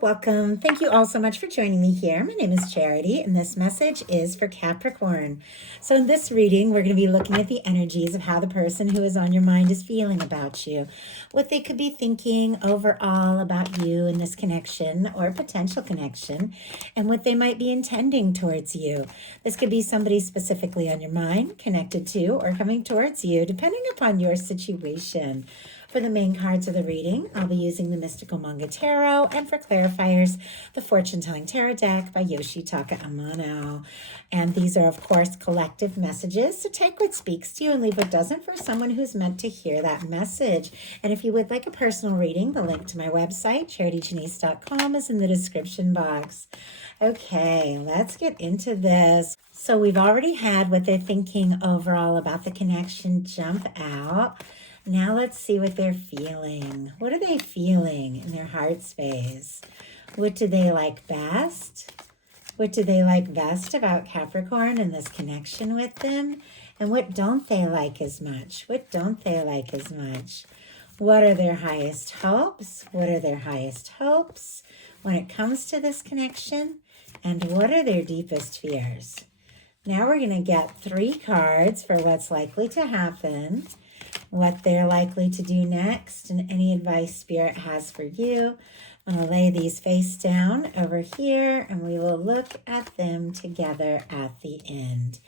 welcome. Thank you all so much for joining me here. My name is Charity, and this message is for Capricorn. So in this reading, we're going to be looking at the energies of how the person who is on your mind is feeling about you, what they could be thinking overall about you in this connection or potential connection, and what they might be intending towards you. This could be somebody specifically on your mind, connected to, or coming towards you, depending upon your situation. For the main cards of the reading, I'll be using the Mystical Manga Tarot, and for clarifiers, the Fortune Telling Tarot deck by Yoshitaka Amano. And these are, of course, collective messages, so take what speaks to you and leave what doesn't for someone who's meant to hear that message. And if you would like a personal reading, the link to my website, charityjanice.com, is in the description box. Okay, let's get into this. So we've already had what they're thinking overall about the connection jump out. Now let's see what they're feeling. What are they feeling in their heart space? What do they like best? What do they like best about Capricorn and this connection with them? And what don't they like as much? What don't they like as much? What are their highest hopes? What are their highest hopes when it comes to this connection? And what are their deepest fears? Now we're going to get 3 cards for what's likely to happen, what they're likely to do next, and any advice Spirit has for you. I'm going to lay these face down over here, and we will look at them together at the end.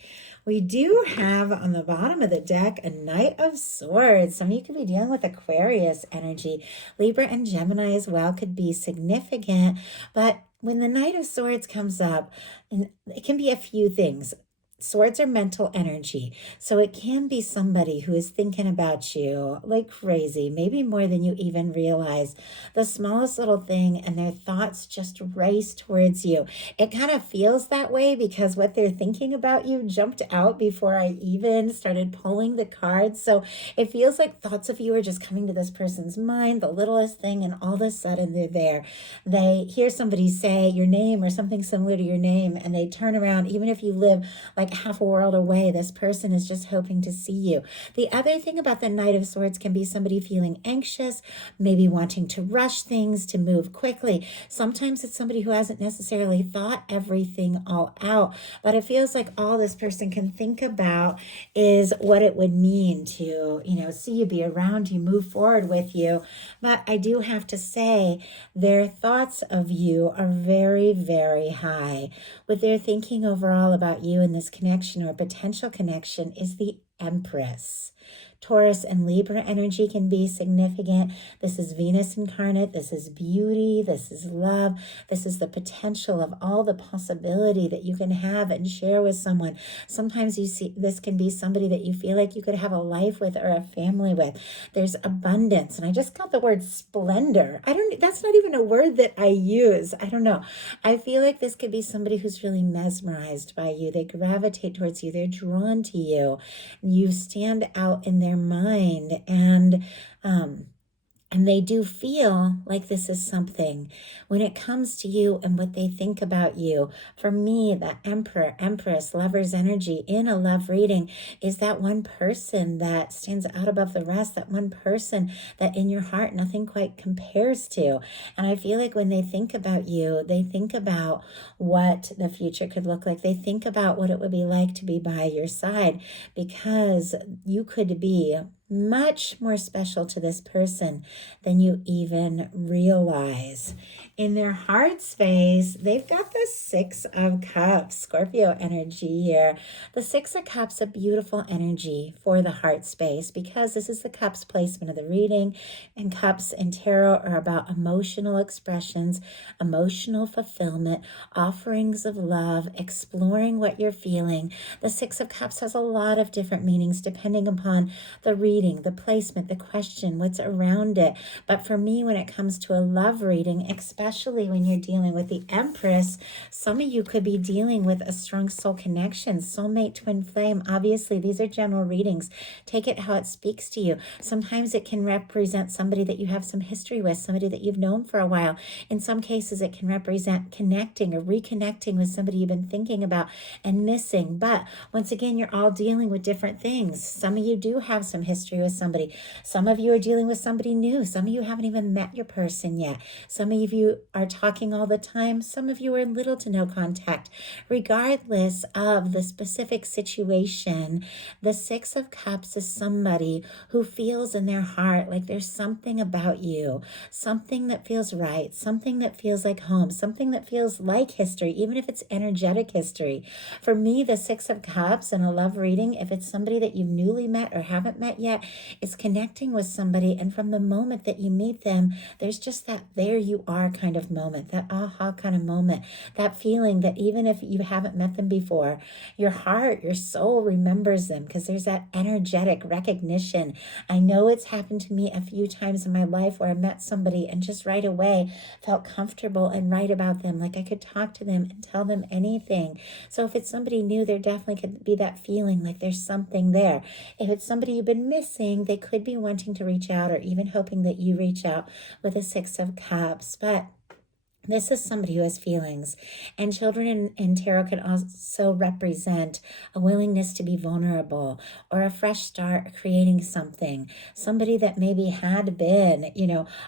We do have on the bottom of the deck a Knight of Swords. Some of you could be dealing with Aquarius energy. Libra and Gemini as well could be significant, but when the Knight of Swords comes up, and it can be a few things. Swords are mental energy, so it can be somebody who is thinking about you like crazy, maybe more than you even realize. The smallest little thing, and their thoughts just race towards you. It kind of feels that way because what they're thinking about you jumped out before I even started pulling the cards. So it feels like thoughts of you are just coming to this person's mind, the littlest thing, and all of a sudden they're there. They hear somebody say your name or something similar to your name, and they turn around, even if you live like half a world away, this person is just hoping to see you. The other thing about the Knight of Swords can be somebody feeling anxious, maybe wanting to rush things, to move quickly. Sometimes it's somebody who hasn't necessarily thought everything all out, but it feels like all this person can think about is what it would mean to, see you, be around you, move forward with you. But I do have to say, their thoughts of you are very, very high. What they're thinking overall about you in this connection or potential connection is the Empress. Taurus and Libra energy can be significant. This is Venus incarnate. This is beauty. This is love. This is the potential of all the possibility that you can have and share with someone. Sometimes you see this can be somebody that you feel like you could have a life with or a family with. There's abundance. And I just got the word splendor. That's not even a word that I use. I don't know. I feel like this could be somebody who's really mesmerized by you. They gravitate towards you. They're drawn to you. You stand out in their mind, and they do feel like this is something when it comes to you and what they think about you. For me, the Emperor, Empress, Lover's energy in a love reading is that one person that stands out above the rest, that one person that in your heart nothing quite compares to. And I feel like when they think about you, they think about what the future could look like. They think about what it would be like to be by your side, because you could be much more special to this person than you even realize. In their heart space, they've got the 6 of Cups, Scorpio energy here. The 6 of Cups, a beautiful energy for the heart space, because this is the Cups placement of the reading, and Cups in tarot are about emotional expressions, emotional fulfillment, offerings of love, exploring what you're feeling. The 6 of Cups has a lot of different meanings depending upon the reading, the placement, the question, what's around it. But for me, when it comes to a love reading, especially when you're dealing with the Empress, some of you could be dealing with a strong soul connection, soulmate, twin flame. Obviously, these are general readings. Take it how it speaks to you. Sometimes it can represent somebody that you have some history with, somebody that you've known for a while. In some cases, it can represent connecting or reconnecting with somebody you've been thinking about and missing. But once again, you're all dealing with different things. Some of you do have some history with somebody. Some of you are dealing with somebody new. Some of you haven't even met your person yet. Some of you you are talking all the time. Some of you are in little to no contact. Regardless of the specific situation, the Six of Cups is somebody who feels in their heart like there's something about you, something that feels right, something that feels like home, something that feels like history, even if it's energetic history. For me, the Six of Cups in a love reading, if it's somebody that you've newly met or haven't met yet, it's connecting with somebody, and from the moment that you meet them, there's just that there you are kind of moment, that aha kind of moment, that feeling that even if you haven't met them before, your heart, your soul remembers them because there's that energetic recognition. I know it's happened to me a few times in my life where I met somebody and just right away felt comfortable and right about them, like I could talk to them and tell them anything. So if it's somebody new, there definitely could be that feeling like there's something there. If it's somebody you've been missing, they could be wanting to reach out or even hoping that you reach out with a Six of Cups. But this is somebody who has feelings, and children in tarot can also represent a willingness to be vulnerable or a fresh start creating something. Somebody that maybe had been,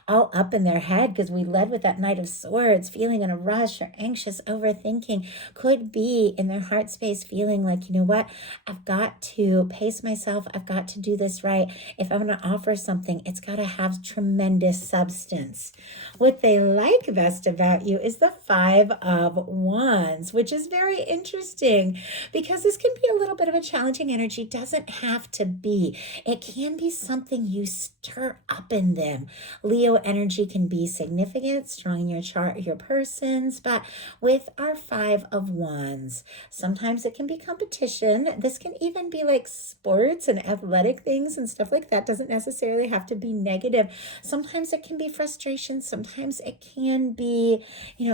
all up in their head because we led with that Knight of Swords, feeling in a rush or anxious, overthinking, could be in their heart space feeling like, you know what, I've got to pace myself. I've got to do this right. If I'm going to offer something, it's got to have tremendous substance. What they like best about you is the Five of Wands, which is very interesting because this can be a little bit of a challenging energy. Doesn't have to be. It can be something you stir up in them. Leo energy can be significant, strong in your chart, your persons, but with our Five of Wands, sometimes it can be competition. This can even be like sports and athletic things and stuff like that. Doesn't necessarily have to be negative. Sometimes it can be frustration. Sometimes it can be,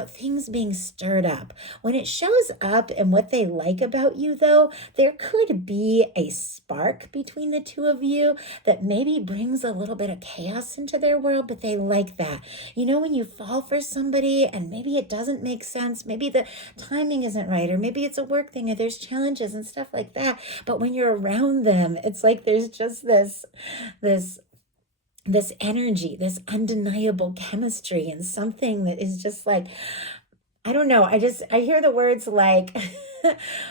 things being stirred up. When it shows up and what they like about you, though, there could be a spark between the two of you that maybe brings a little bit of chaos into their world, but they like that. When you fall for somebody and maybe it doesn't make sense, maybe the timing isn't right, or maybe it's a work thing or there's challenges and stuff like that. But when you're around them, it's like there's just this energy, this undeniable chemistry, and something that is just like, I don't know. I hear the words like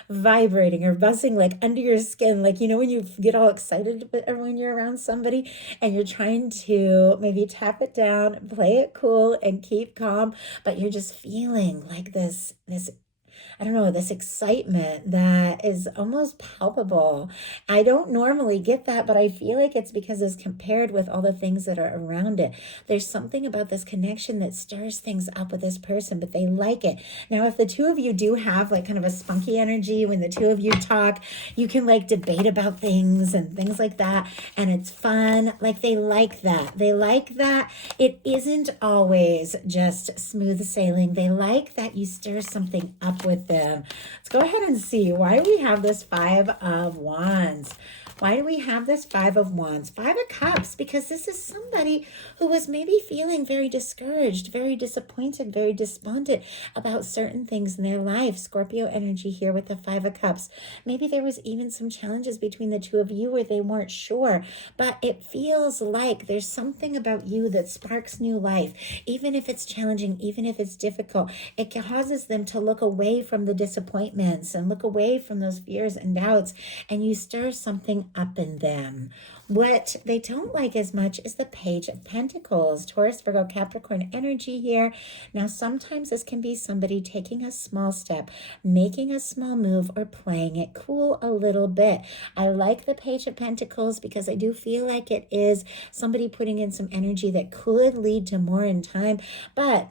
vibrating or buzzing like under your skin. Like, when you get all excited when you're around somebody and you're trying to maybe tap it down, play it cool and keep calm, but you're just feeling like this I don't know, this excitement that is almost palpable. I don't normally get that, but I feel like it's because it's compared with all the things that are around it. There's something about this connection that stirs things up with this person, but they like it. Now, if the two of you do have like kind of a spunky energy, when the two of you talk, you can like debate about things and things like that, and it's fun. Like they like that. They like that. It isn't always just smooth sailing. They like that you stir something up with them. Let's go ahead and see why we have this Five of Wands. Why do we have this Five of Wands? Five of Cups, because this is somebody who was maybe feeling very discouraged, very disappointed, very despondent about certain things in their life. Scorpio energy here with the Five of Cups. Maybe there was even some challenges between the two of you where they weren't sure, but it feels like there's something about you that sparks new life. Even if it's challenging, even if it's difficult, it causes them to look away from the disappointments and look away from those fears and doubts, and you stir something up in them. What they don't like as much is the Page of Pentacles. Taurus, Virgo, Capricorn energy here. Now, sometimes this can be somebody taking a small step, making a small move, or playing it cool a little bit. I like the Page of Pentacles because I do feel like it is somebody putting in some energy that could lead to more in time, but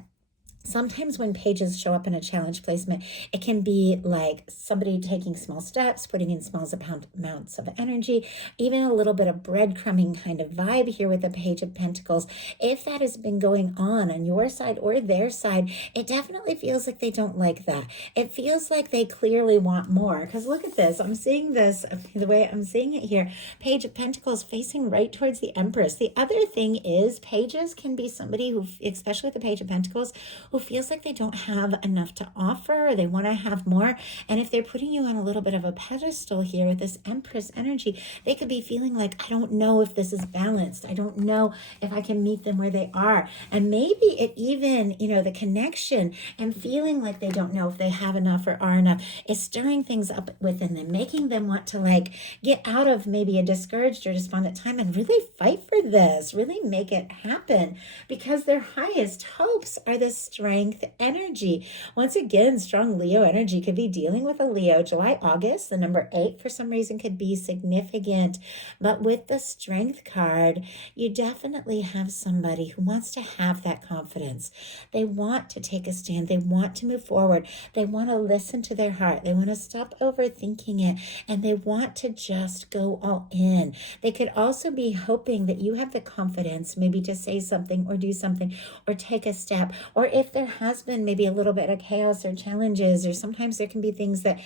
sometimes when pages show up in a challenge placement, it can be like somebody taking small steps, putting in small amounts of energy, even a little bit of breadcrumbing kind of vibe here with the Page of Pentacles. If that has been going on your side or their side, it definitely feels like they don't like that. It feels like they clearly want more. Because look at this. I'm seeing this, the way I'm seeing it here, Page of Pentacles facing right towards the Empress. The other thing is pages can be somebody who, especially with the Page of Pentacles, who who feels like they don't have enough to offer, or they want to have more. And if they're putting you on a little bit of a pedestal here with this Empress energy, they could be feeling like, I don't know if this is balanced. I don't know if I can meet them where they are. And maybe it even, the connection and feeling like they don't know if they have enough or are enough is stirring things up within them, making them want to get out of maybe a discouraged or despondent time and really fight for this, really make it happen, because their highest hopes are the strength energy. Once again, strong Leo energy could be dealing with a Leo. July, August, the number 8 for some reason could be significant. But with the strength card, you definitely have somebody who wants to have that confidence. They want to take a stand. They want to move forward. They want to listen to their heart. They want to stop overthinking it. And they want to just go all in. They could also be hoping that you have the confidence maybe to say something or do something or take a step. Or if there has been maybe a little bit of chaos or challenges, or sometimes there can be things that,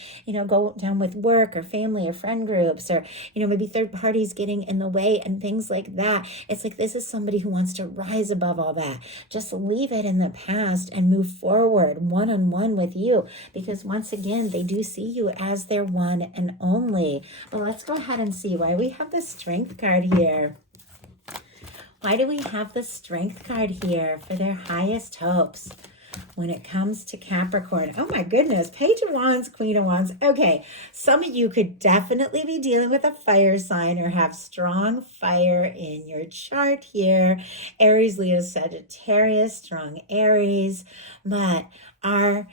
go down with work or family or friend groups, or, maybe third parties getting in the way and things like that. It's like this is somebody who wants to rise above all that. Just leave it in the past and move forward one-on-one with you, because once again, they do see you as their one and only. But let's go ahead and see why we have the Strength card here. Why do we have the Strength card here for their highest hopes when it comes to Capricorn? Oh my goodness, Page of Wands, Queen of Wands. Okay, some of you could definitely be dealing with a fire sign or have strong fire in your chart here. Aries, Leo, Sagittarius, strong Aries. But our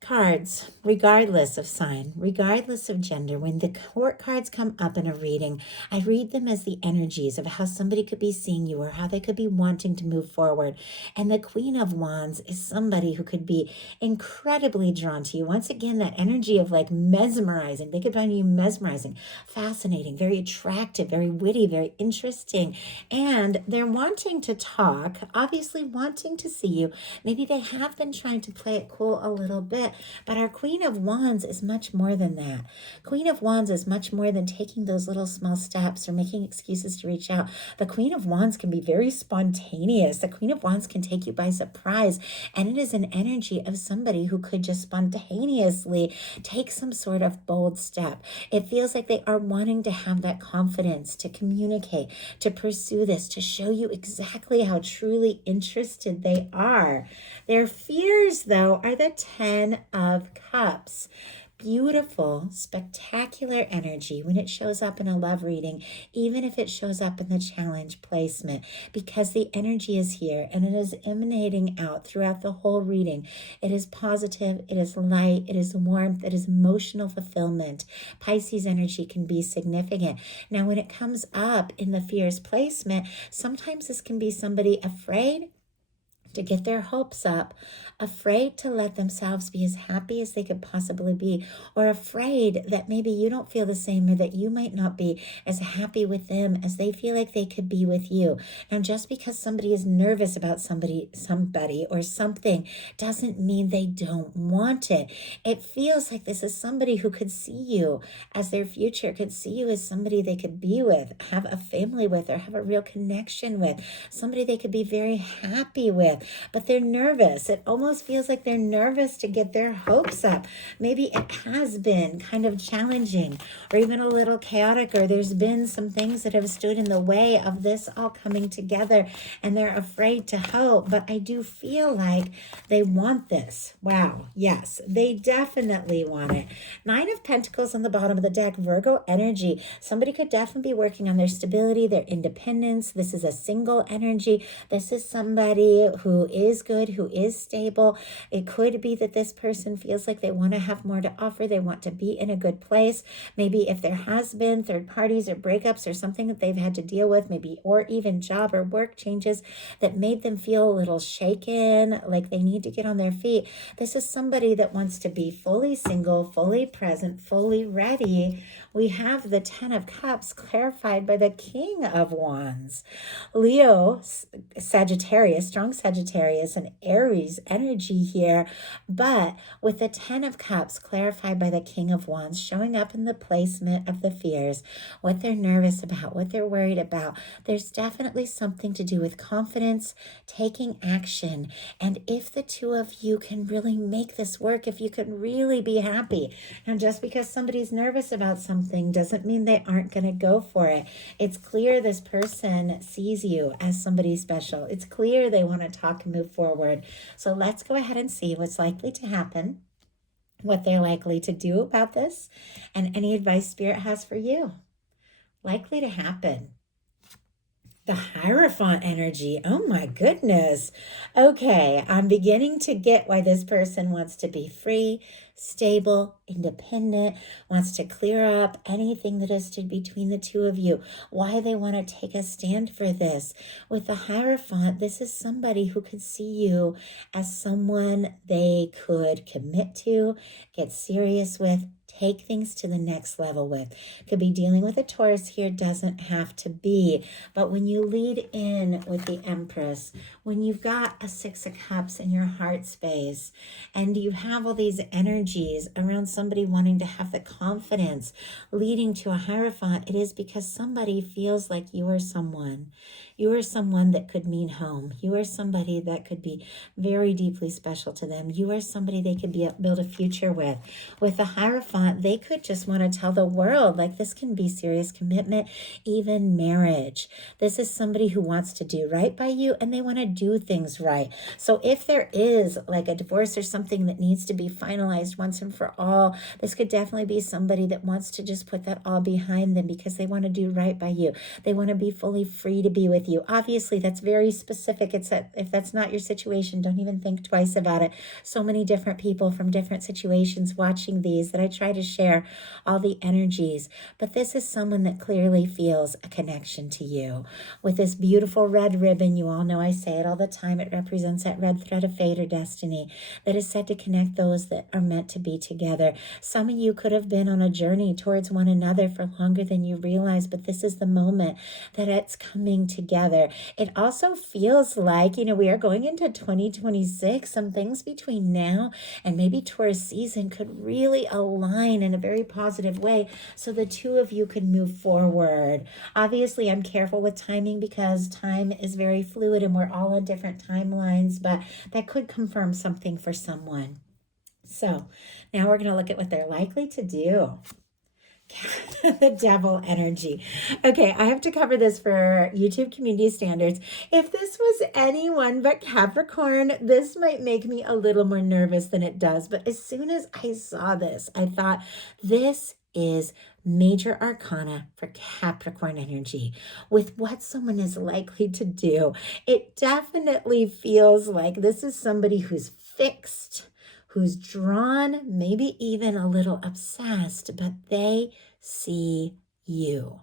cards, regardless of sign, regardless of gender, when the court cards come up in a reading, I read them as the energies of how somebody could be seeing you or how they could be wanting to move forward. And the Queen of Wands is somebody who could be incredibly drawn to you. Once again, that energy of mesmerizing. They could find you mesmerizing, fascinating, very attractive, very witty, very interesting. And they're wanting to talk, obviously wanting to see you. Maybe they have been trying to play it cool a little bit. But our Queen of Wands is much more than that. Queen of Wands is much more than taking those little small steps or making excuses to reach out. The Queen of Wands can be very spontaneous. The Queen of Wands can take you by surprise. And it is an energy of somebody who could just spontaneously take some sort of bold step. It feels like they are wanting to have that confidence to communicate, to pursue this, to show you exactly how truly interested they are. Their fears, though, are the 10 of Cups. Beautiful, spectacular energy when it shows up in a love reading, even if it shows up in the challenge placement, because the energy is here and it is emanating out throughout the whole reading. It is positive, it is light, it is warmth, it is emotional fulfillment. Pisces energy can be significant. Now, when it comes up in the fears placement, sometimes this can be somebody afraid to get their hopes up, afraid to let themselves be as happy as they could possibly be, or afraid that maybe you don't feel the same, or that you might not be as happy with them as they feel like they could be with you. Now, just because somebody is nervous about somebody or something doesn't mean they don't want it. It feels like this is somebody who could see you as their future, could see you as somebody they could be with, have a family with, or have a real connection with, somebody they could be very happy with. But they're nervous. It almost feels like they're nervous to get their hopes up. Maybe it has been kind of challenging or even a little chaotic, or there's been some things that have stood in the way of this all coming together, and they're afraid to hope. But I do feel like they want this. Wow. Yes, they definitely want it. 9 of Pentacles on the bottom of the deck, Virgo energy. Somebody could definitely be working on their stability, their independence. This is a single energy. This is somebody who is good, who is stable. It could be that this person feels like they want to have more to offer. They want to be in a good place. Maybe if there has been third parties or breakups or something that they've had to deal with, maybe, or even job or work changes that made them feel a little shaken, like they need to get on their feet. This is somebody that wants to be fully single, fully present, fully ready. We have the 10 of Cups clarified by the King of Wands. Leo, Sagittarius, strong Sagittarius, Sagittarius and Aries energy here. But with the Ten of Cups clarified by the King of Wands, showing up in the placement of the fears, what they're nervous about, what they're worried about, there's definitely something to do with confidence, taking action. And if the two of you can really make this work, if you can really be happy, and just because somebody's nervous about something doesn't mean they aren't going to go for it. It's clear this person sees you as somebody special. It's clear they want to talk and move forward. So let's go ahead and see what's likely to happen, what they're likely to do about this, and any advice Spirit has for you. Likely to happen. The Hierophant energy. Oh my goodness. Okay, I'm beginning to get why this person wants to be free, stable, independent, wants to clear up anything that has stood between the two of you, why they want to take a stand for this. With the Hierophant, this is somebody who could see you as someone they could commit to, get serious with, take things to the next level with. Could be dealing with a Taurus here, doesn't have to be. But when you lead in with the Empress, when you've got a Six of Cups in your heart space, and you have all these energies around somebody wanting to have the confidence leading to a Hierophant, it is because somebody feels like you are someone. You are someone that could mean home. You are somebody that could be very deeply special to them. You are somebody they could build a future with. With the Hierophant, they could just want to tell the world, like, this can be serious commitment, even marriage. This is somebody who wants to do right by you, and they want to do things right. So if there is like a divorce or something that needs to be finalized once and for all, this could definitely be somebody that wants to just put that all behind them because they want to do right by you. They want to be fully free to be with you. Obviously, that's very specific. It's that if that's not your situation, don't even think twice about it. So many different people from different situations watching these that I try to share all the energies. But this is someone that clearly feels a connection to you. With this beautiful red ribbon, you all know I say it all the time, it represents that red thread of fate or destiny that is said to connect those that are meant to be together. Some of you could have been on a journey towards one another for longer than you realize, but this is the moment that it's coming together. It also feels like, we are going into 2026. Some things between now and maybe Taurus season could really align in a very positive way so the two of you could move forward. Obviously, I'm careful with timing because time is very fluid and we're all on different timelines, but that could confirm something for someone. So now we're going to look at what they're likely to do. The devil energy. Okay, I have to cover this for YouTube community standards. If this was anyone but Capricorn, this might make me a little more nervous than it does. But as soon as I saw this, I thought this is major arcana for Capricorn energy. With what someone is likely to do, it definitely feels like this is somebody who's fixed, who's drawn, maybe even a little obsessed, but they see you.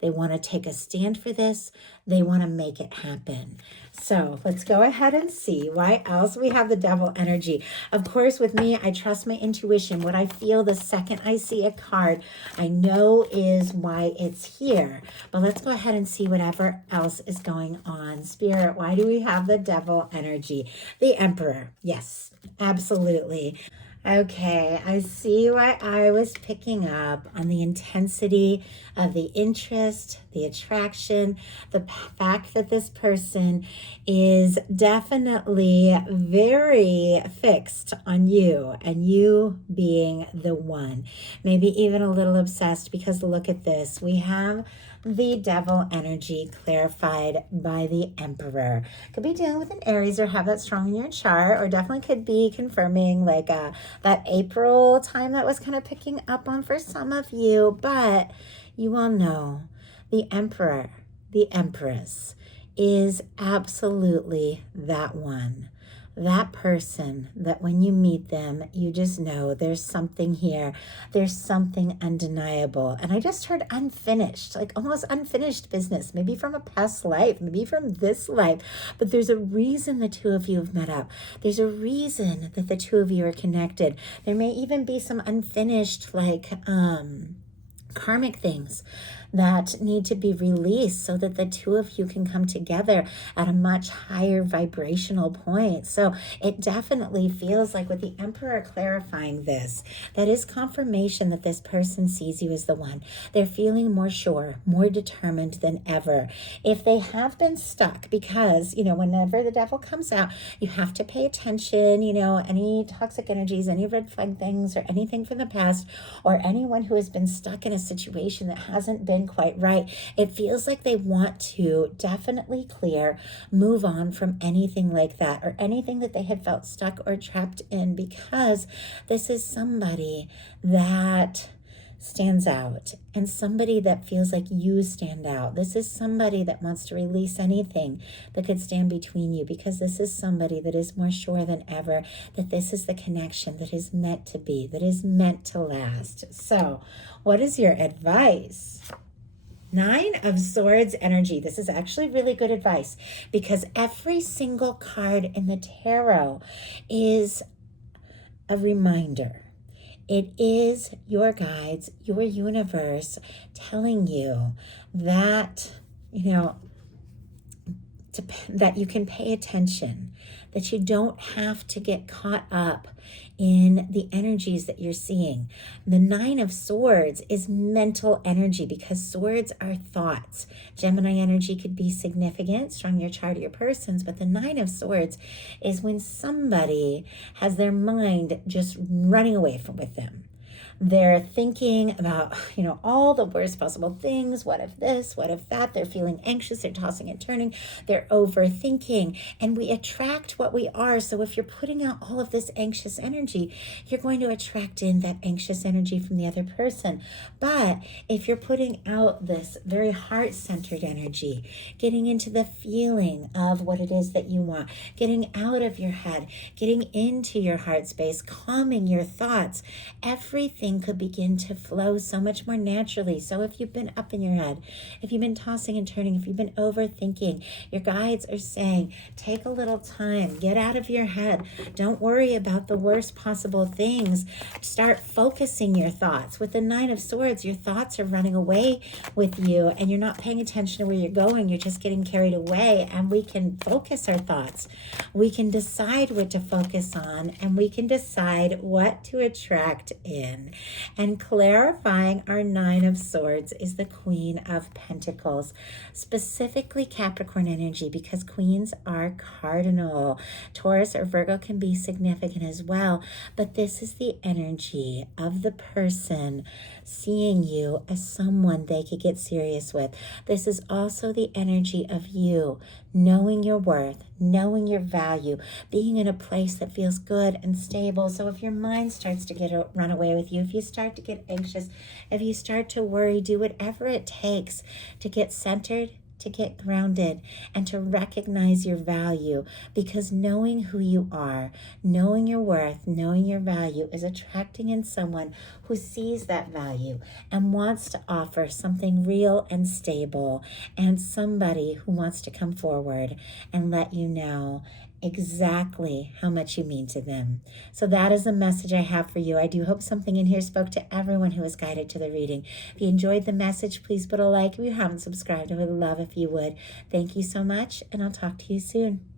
They want to take a stand for this. They want to make it happen. So let's go ahead and see why else we have the devil energy. Of course, with me, I trust my intuition. What I feel the second I see a card, I know is why it's here. But let's go ahead and see whatever else is going on. Spirit, why do we have the devil energy? The Emperor. Yes, absolutely. Okay, I see why I was picking up on the intensity of the interest, the attraction, the fact that this person is definitely very fixed on you and you being the one. Maybe even a little obsessed because look at this. We have the devil energy clarified by the Emperor. Could be dealing with an Aries or have that strong in your chart, or definitely could be confirming like that April time that was kind of picking up on for some of you. But you all know the Emperor, the Empress is absolutely that one. That person that when you meet them, you just know there's something here. There's something undeniable. And I just heard unfinished, like almost unfinished business, maybe from a past life, maybe from this life. But there's a reason the two of you have met up. There's a reason that the two of you are connected. There may even be some unfinished, like, karmic things that need to be released so that the two of you can come together at a much higher vibrational point. So it definitely feels like, with the Emperor clarifying this, that is confirmation that this person sees you as the one. They're feeling more sure, more determined than ever. If they have been stuck, because, whenever the devil comes out, you have to pay attention, any toxic energies, any red flag things, or anything from the past, or anyone who has been stuck in a situation that hasn't been quite right. It feels like they want to definitely clear, move on from anything like that, or anything that they had felt stuck or trapped in, because this is somebody that stands out, and somebody that feels like you stand out. This is somebody that wants to release anything that could stand between you, because this is somebody that is more sure than ever that this is the connection that is meant to be, that is meant to last. So what is your advice? 9 of Swords energy. This is actually really good advice, because every single card in the tarot is a reminder. It is your guides, your universe telling you that, that you can pay attention, that you don't have to get caught up in the energies that you're seeing. The 9 of Swords is mental energy, because swords are thoughts. Gemini energy could be significant, strong your chart of your persons, but the 9 of Swords is when somebody has their mind just running away with them. They're thinking about, all the worst possible things. What if this? What if that? They're feeling anxious. They're tossing and turning. They're overthinking. And we attract what we are. So if you're putting out all of this anxious energy, you're going to attract in that anxious energy from the other person. But if you're putting out this very heart-centered energy, getting into the feeling of what it is that you want, getting out of your head, getting into your heart space, calming your thoughts, everything could begin to flow so much more naturally. So if you've been up in your head, if you've been tossing and turning, if you've been overthinking, your guides are saying, take a little time, get out of your head. Don't worry about the worst possible things. Start focusing your thoughts. With the 9 of Swords, your thoughts are running away with you, and you're not paying attention to where you're going. You're just getting carried away, and we can focus our thoughts. We can decide what to focus on, and we can decide what to attract in. And clarifying our 9 of Swords is the Queen of Pentacles, specifically Capricorn energy, because queens are cardinal. Taurus or Virgo can be significant as well, but this is the energy of the person seeing you as someone they could get serious with. This is also the energy of you knowing your worth, knowing your value, being in a place that feels good and stable. So if your mind starts to run away with you, if you start to get anxious, if you start to worry, do whatever it takes to get centered, to get grounded, and to recognize your value, because knowing who you are, knowing your worth, knowing your value is attracting in someone who sees that value and wants to offer something real and stable, and somebody who wants to come forward and let you know exactly how much you mean to them. So that is the message I have for you. I do hope something in here spoke to everyone who was guided to the reading. If you enjoyed the message, please put a like. If you haven't subscribed, I would love if you would. Thank you so much, and I'll talk to you soon.